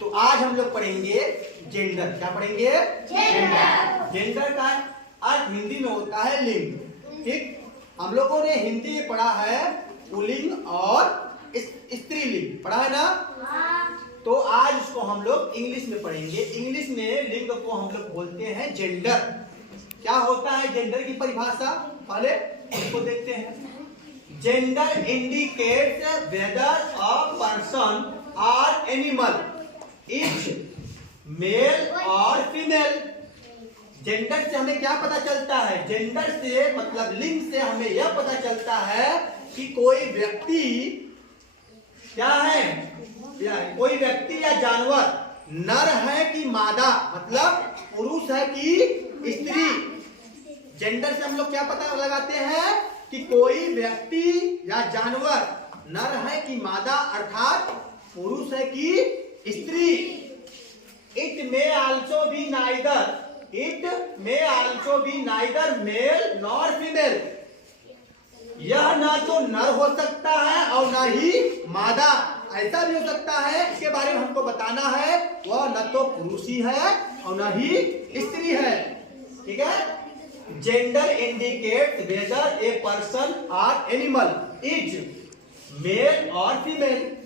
तो आज हम लोग पढ़ेंगे जेंडर। क्या पढ़ेंगे? जेंडर। जेंडर का अर्थ हिंदी में होता है लिंग। ठीक, हम लोगों ने हिंदी में पढ़ा है पुल्लिंग और स्त्रीलिंग, पढ़ा है ना? तो आज उसको हम लोग इंग्लिश में पढ़ेंगे। इंग्लिश में लिंग को हम लोग बोलते हैं जेंडर। क्या होता है जेंडर की परिभाषा? पहले इसको देखते हैं। Gender indicates weather a person or animal is male or female. Gender से हमें क्या पता चलता है? जेंडर से मतलब लिंग से हमें यह पता चलता है कि कोई व्यक्ति क्या है, कोई व्यक्ति या जानवर नर है कि मादा, मतलब पुरुष है कि स्त्री। जेंडर से हम लोग क्या पता लगाते हैं कि कोई व्यक्ति या जानवर नर है कि मादा, अर्थात पुरुष है कि स्त्री। It may also be neither male nor female. यह ना तो नर हो सकता है और ना ही मादा। ऐसा भी हो सकता है, इसके बारे में हमको बताना है, वह न तो पुरुष ही है और न ही स्त्री है। ठीक है। Gender indicate whether a person or animal is male or female.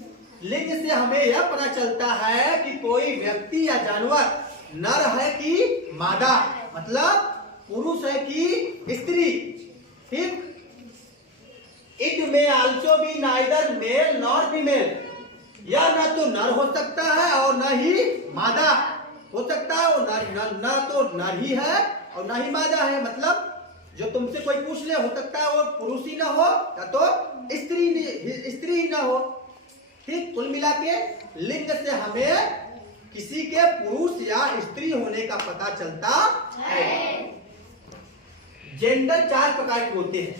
लिंग से हमें यह पता चलता है कि कोई व्यक्ति या जानवर नर है कि मादा, मतलब पुरुष है कि स्त्री। ठीक। It may also be neither male nor female. यह न तो नर हो सकता है और न ही मादा हो सकता है, और न तो नर ही है और न ही मादा है। मतलब जो तुमसे कोई पूछ ले, हो सकता है वो पुरुष ही ना हो या तो स्त्री ही ना हो। ठीक। कुल मिला के लिंग से हमें किसी के पुरुष या स्त्री होने का पता चलता है। जेंडर 4 प्रकार के होते हैं।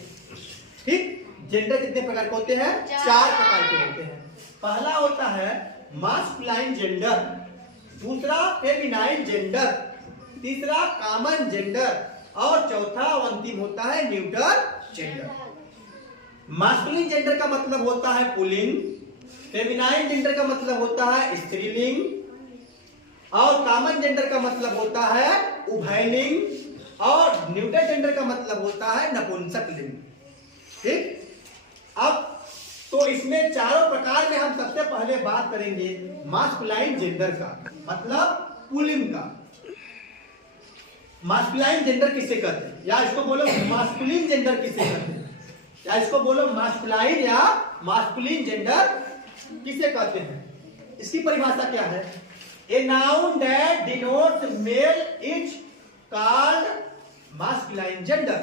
ठीक। जेंडर कितने प्रकार के होते हैं? 4 प्रकार के होते हैं। पहला होता है मास्कुलाइन जेंडर, दूसरा फेमिनाइन जेंडर, तीसरा कॉमन जेंडर और चौथा और अंतिम होता है न्यूट्रल जेंडर। मास्कुलिन जेंडर का मतलब होता है पुल्लिंग, फेमिनाइन जेंडर का मतलब होता है स्त्रीलिंग और कॉमन जेंडर का मतलब होता है उभयलिंग और न्यूट्रल जेंडर का मतलब होता है नपुंसक लिंग। ठीक। अब तो इसमें चारों प्रकार में हम सबसे पहले बात करेंगे मास्कुलाइन जेंडर का, मतलब पुल्लिंग का। मास्कुलाइन जेंडर किसे कहते हैं, या इसको बोलो मास्कुलिन जेंडर किसे कहते हैं, या इसको बोलो मास्कुलाइन या मास्कुलिन जेंडर किसे कहते हैं? इसकी परिभाषा क्या है? A noun that denotes male is called masculine gender.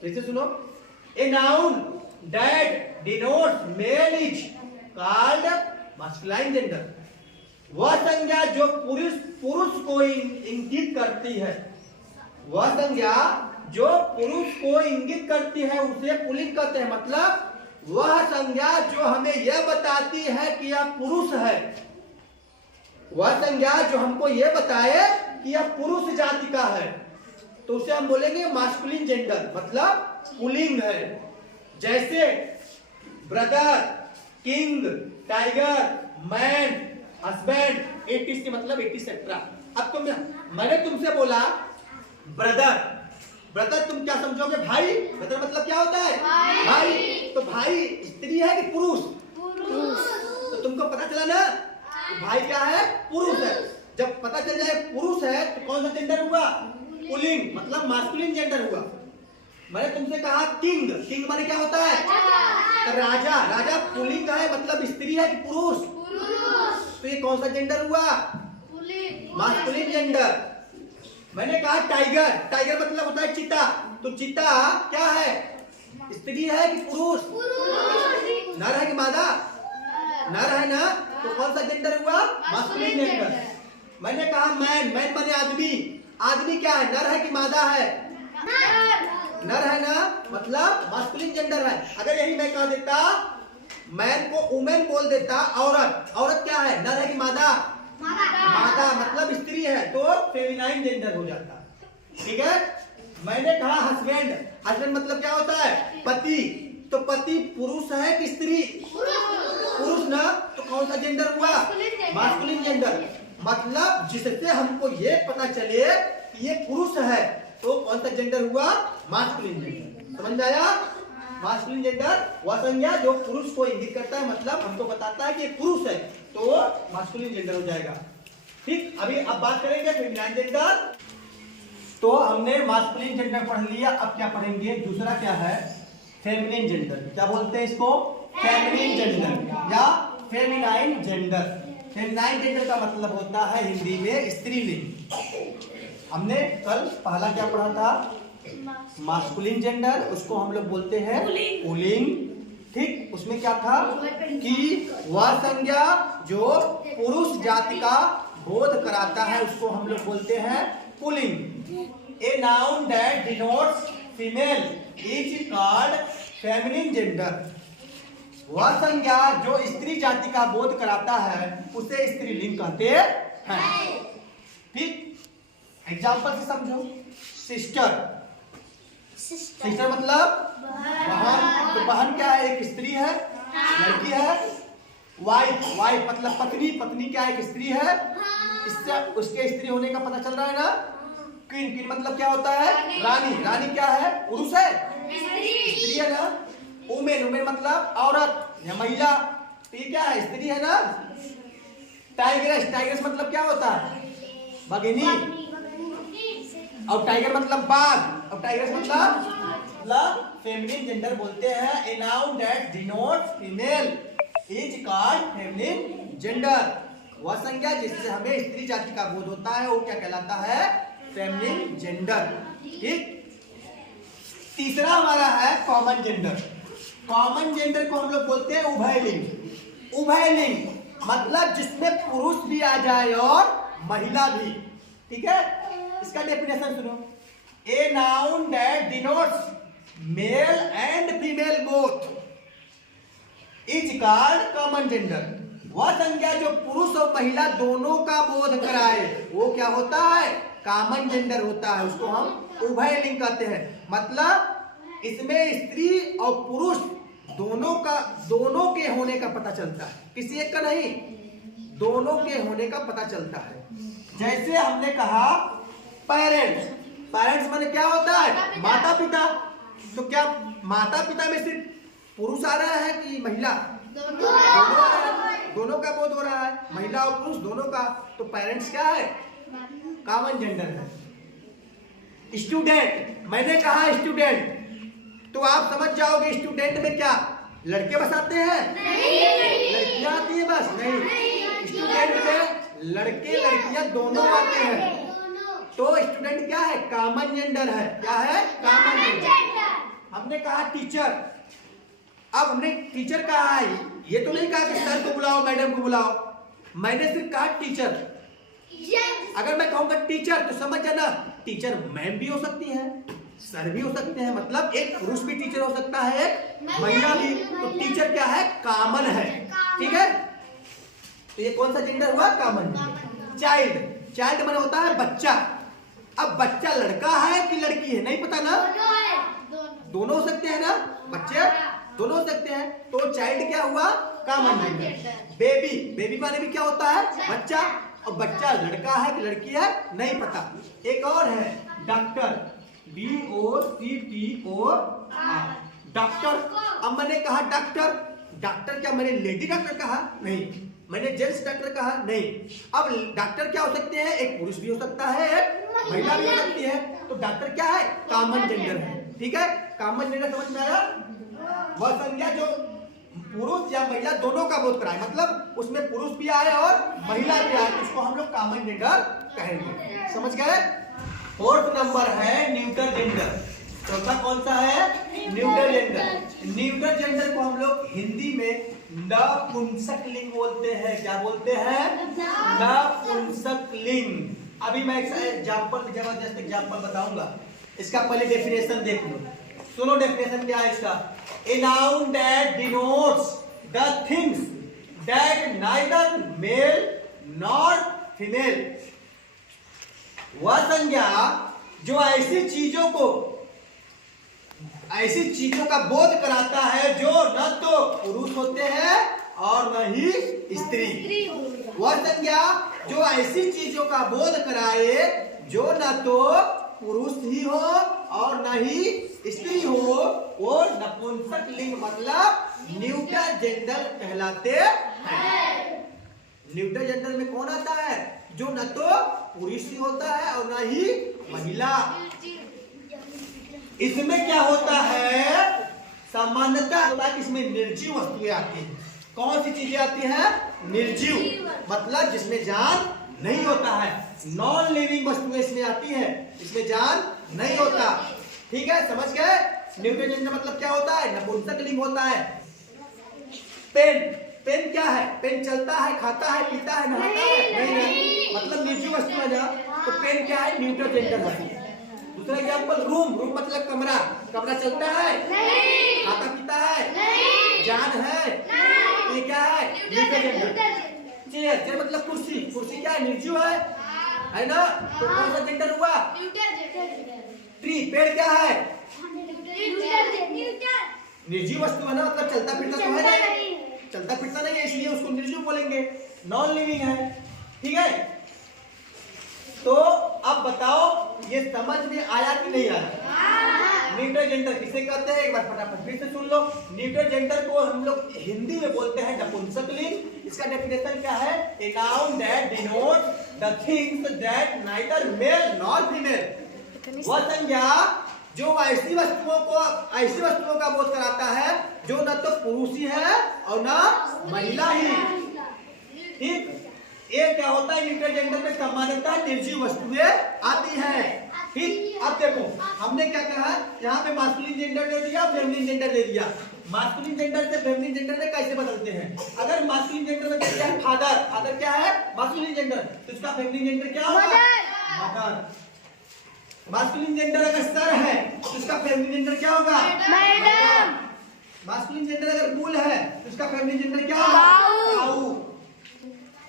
फिर से सुनो। A noun that denotes male is called masculine gender। वह संज्ञा जो पुरुष को इंगित करती है, वह संज्ञा जो पुरुष को इंगित करती है उसे पुल्लिंग कहते हैं। मतलब वह संज्ञा जो हमें यह बताती है कि यह पुरुष है, वह संज्ञा जो हमको यह बताए कि यह पुरुष जाति का है, तो उसे हम बोलेंगे मास्कुलिन जेंडर, मतलब पुल्लिंग है। जैसे brother, king, tiger, man, husband, एटिस्ट मतलब एटिसेट्रा। अब मैंने तुमसे बोला ब्रदर, तुम क्या समझोगे? भाई। ब्रदर मतलब क्या होता है? भाई। तो भाई स्त्री है कि पुरुष? तो तुमको पता चला ना, भाई क्या है? पुरुष है। जब पता चल जाए पुरुष है तो कौन सा जेंडर हुआ? पुल्लिंग, मतलब मास्कुलिन जेंडर हुआ। मैंने तुमसे कहा किंग माने क्या होता है? तो राजा पुल्लिंग है, मतलब स्त्री है कि पुरुष? तो ये कौन सा जेंडर हुआ? Masculine gender. मैंने कहा टाइगर मतलब होता है चीता, तो चीता क्या है? स्त्री है कि पुरुष? नर है कि मादा? नर है ना, तो कौन सा जेंडर हुआ? Masculine gender. मैंने कहा मैन माने आदमी क्या है? नर है कि मादा है? नर है ना, मतलब मास्कुलिन जेंडर है। अगर यही मैं कह देता मैन को वुमेन बोल देता, औरत क्या है? नर है कि मादा? मादा मतलब स्त्री है, तो फेमिनाइन जेंडर हो जाता। ठीक है। मैंने कहा हस्बैंड मतलब क्या होता है? पति, तो पति पुरुष है कि स्त्री? पुरुष ना, तो कौन सा जेंडर हुआ? Masculine gender. मतलब जिससे हमको ये पता चले कि ये पुरुष है तो कौन सा जेंडर हुआ? Masculine gender. समझ में आया? मास्कुलिन जेंडर वह संज्ञा जो पुरुष को इंगित करता है, मतलब हमको बताता है कि ये पुरुष है तो मास्कुलिन जेंडर हो जाएगा। ठीक, अभी अब बात करेंगे फेमिनाइन जेंडर। तो हमने मास्कुलिन जेंडर पढ़ लिया, अब क्या पढ़ेंगे? दूसरा क्या है? Feminine gender. क्या बोलते हैं इसको? फेमिनिन जेंडर या फेमिनाइन जेंडर। फेमिनाइन जेंडर का मतलब होता है हिंदी में स्त्रीलिंग। हमने कल पहला क्या पढ़ा था? मास्कुलिन जेंडर, उसको हम लोग बोलते हैं पुल्लिंग। ठीक, उसमें क्या था कि वह संज्ञा जो पुरुष जाति का बोध कराता है उसको हम लोग बोलते हैं pulling. A noun that denotes female is called feminine gender. वह संज्ञा जो स्त्री जाति का बोध कराता है उसे स्त्रीलिंग कहते हैं। ठीक, एग्जाम्पल से समझो। सिस्टर, सिस्टर मतलब बहन। तो बहन क्या है? एक स्त्री है, लड़की है। वाइफ, वाइफ मतलब पत्नी। पत्नी क्या है? एक स्त्री है। इससे उसके स्त्री होने का पता चल रहा है ना। क्वीन, क्वीन मतलब क्या होता है? रानी। रानी क्या है? पुरुष है, स्त्री है ना। वुमेन, वुमेन मतलब औरत या महिला, तो ये क्या है? स्त्री है ना। टाइग्रेस, टाइग्रेस मतलब क्या होता है? बघिनी। और टाइगर मतलब बाघ। और टाइग्रेस मतलब फेमिनिन जेंडर बोलते हैं। ए noun that denotes female is called feminine gender. वह संज्ञा जिससे हमें स्त्री जाति का बोध होता है वो क्या कहलाता है? Feminine gender. ठीक, तीसरा हमारा है कॉमन जेंडर। कॉमन जेंडर को हम लोग बोलते हैं उभयलिंग। उभयलिंग मतलब जिसमें पुरुष भी आ जाए और महिला भी। ठीक है, इसका डेफिनेशन सुनो। A noun that denotes male and female both is called common gender. वह संज्ञा जो पुरुष और महिला दोनों का बोध कराए वो क्या होता है? कॉमन जेंडर होता है। उसको हम उभयलिंग कहते हैं। मतलब इसमें स्त्री और पुरुष दोनों के होने का पता चलता है, किसी एक का नहीं, दोनों के होने का पता चलता है। जैसे हमने कहा पेरेंट्स। पेरेंट्स माने क्या होता है? माता पिता। तो क्या माता पिता में सिर्फ पुरुष आ रहा है कि महिला? दोनों का बोध हो रहा है, महिला और पुरुष दोनों का। तो पेरेंट्स क्या है? कॉमन जेंडर है। स्टूडेंट, मैंने कहा स्टूडेंट, तो आप समझ जाओगे स्टूडेंट में क्या लड़के बस आते हैं? लड़कियां आती है बस? नहीं, स्टूडेंट में लड़के लड़कियां दोनों आते हैं। तो स्टूडेंट क्या है? कॉमन जेंडर है। क्या है? Common gender. हमने कहा टीचर। अब हमने टीचर कहा है, ये तो नहीं कहा कि सर को बुलाओ मैडम को बुलाओ, मैंने सिर्फ कहा टीचर। अगर मैं कहूंगा टीचर तो समझ जाना टीचर मैम भी हो सकती है, सर भी हो सकते हैं। मतलब एक पुरुष भी टीचर हो सकता है, एक महिला भी। तो टीचर क्या है? कॉमन है। ठीक है, तो ये कौन सा जेंडर हुआ? कॉमन। चाइल्ड, चाइल्ड माने होता है बच्चा। अब बच्चा लड़का है कि लड़की है नहीं पता ना, दोनों हो सकते हैं ना, बच्चे दोनों हो सकते हैं। तो चाइल्ड क्या हुआ? Common gender. बेबी, बेबी माने भी क्या होता है? बच्चा। और बच्चा लड़का है कि लड़की है नहीं पता। एक और है डॉक्टर, DOCTOR, डॉक्टर। अब मैंने कहा डॉक्टर, डॉक्टर क्या मैंने लेडी डॉक्टर कहा? नहीं, मैंने जेंट्स डॉक्टर कहा? नहीं। अब डॉक्टर क्या हो सकते हैं? एक पुरुष भी हो सकता है, एक महिला भी हो सकती है। तो डॉक्टर क्या है? कॉमन जेंडर है। ठीक है, कॉमन जेंडर समझ में आया? वह संज्ञा जो पुरुष या महिला दोनों का बोध कराए, मतलब उसमें पुरुष भी आए और महिला भी आए, तो उसको हम लोग कॉमन जेंडर कहेंगे। समझ गए? फोर्थ नंबर है न्यूटर जेंडर। चौथा कौन सा है? Neuter gender. न्यूटर जेंडर को हम लोग हिंदी में नपुंसक लिंग बोलते हैं। क्या बोलते हैं? नपुंसक लिंग। अभी मैं एक एग्जांपल, जबरदस्त एग्जांपल बताऊंगा। इसका पहले डेफिनेशन देख लो, सुनो डेफिनेशन क्या है इसका। A noun that denotes the things that neither male nor female। वह संज्ञा जो ऐसी चीजों को ऐसी चीजों का बोध कराता है जो न तो पुरुष होते हैं और न ही स्त्री। वह संज्ञा जो ऐसी चीजों का बोध कराए जो न तो पुरुष ही हो और न ही स्त्री हो, वो नपुंसक लिंग मतलब न्यूट्रल जेंडर कहलाते हैं। न्यूट्रल जेंडर में कौन आता है? जो न तो पुरुष ही होता है और न ही महिला। इसमें क्या होता है? सामान्यतः होता है कि इसमें निर्जीव वस्तुएं आती हैं। कौन सी चीजें आती हैं? निर्जीव मतलब जिसमें जान नहीं होता है। नॉन लिविंग वस्तुएं इसमें आती हैं, इसमें जान नहीं होता। ठीक है, समझ गए? न्यूट्रल जेंडर मतलब क्या होता है? नपुंसक लिंग होता है। पेन, पेन क्या है? पेन चलता है, खाता है, पीता है, नहाता है? नहीं, मतलब निर्जीव वस्तु है ना, तो पेन क्या है? न्यूट्रल जेंडर है। दूसरा एग्जाम्पल रूम, रूम मतलब कमरा, कमरा चलता है, खाता पीता है, जान है, ये क्या है? Neutral gender. चेयर, चेयर मतलब कुर्सी, कुर्सी क्या है? निर्जीव है ना, तो कौन सा जेंडर हुआ? ट्री, पेड़ क्या है? निर्जीव वस्तु है ना, मतलब चलता फिरता तो है नहीं, चलता फिरता नहीं है, इसलिए उसको निर्जीव बोलेंगे, नॉन लिविंग है। ठीक है, तो अब बताओ ये समझ में आया कि नहीं आया? न्यूट्रल जेंडर किसे कहते हैं? एक बार फटाफट फिर से सुन लो। न्यूट्रल जेंडर को हम लोग हिंदी में बोलते हैं नपुंसक लिंग। इसका डेफिनेशन क्या है? A noun that denotes the things that neither male nor female. वह संज्ञा जो ऐसी वस्तुओं का बोध कराता है जो न तो पुरुष ही है और न महिला ही। ठीक, ये क्या होता है? न्यूट्रल जेंडर में सामान्यतः निर्जीव वस्तुएं आती हैं। ठीक, अब देखो हमने क्या कहा, यहाँ पे मास्कुलिन जेंडर दे दिया, फेमिनिन जेंडर दे दिया। मास्कुलिन जेंडर से फेमिनिन जेंडर में कैसे बदलते हैं? अगर मास्कुलिन जेंडर में दे दिया है फादर, फादर क्या है? मास्कुलिन जेंडर, तो इसका फेमिनिन जेंडर क्या होगा? मदर। मास्कुलिन जेंडर अगर सर है तो इसका फेमिनिन जेंडर क्या होगा? मैडम। मास्कुलिन जेंडर अगर बुल है तो इसका फेमिनिन जेंडर क्या होगा? काऊ।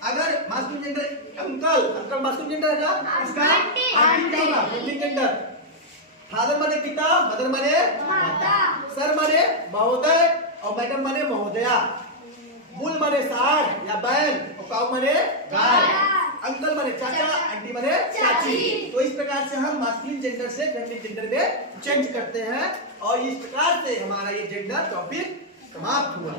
अगर masculine gender uncle, uncle masculine gender है ना, इसका आंटी क्या होगा? Feminine gender. फादर माने पिता, मदर माने माता, सर माने महोदय और मैडम माने महोदया, बुल माने सार या बैल और काऊ माने गाय, अंकल माने चाचा, आंटी माने चाची। तो इस प्रकार से हम मास्कुलिन जेंडर से फेमिनिन जेंडर में चेंज करते हैं और इस प्रकार से हमारा ये जेंडर टॉपिक समाप्त हुआ।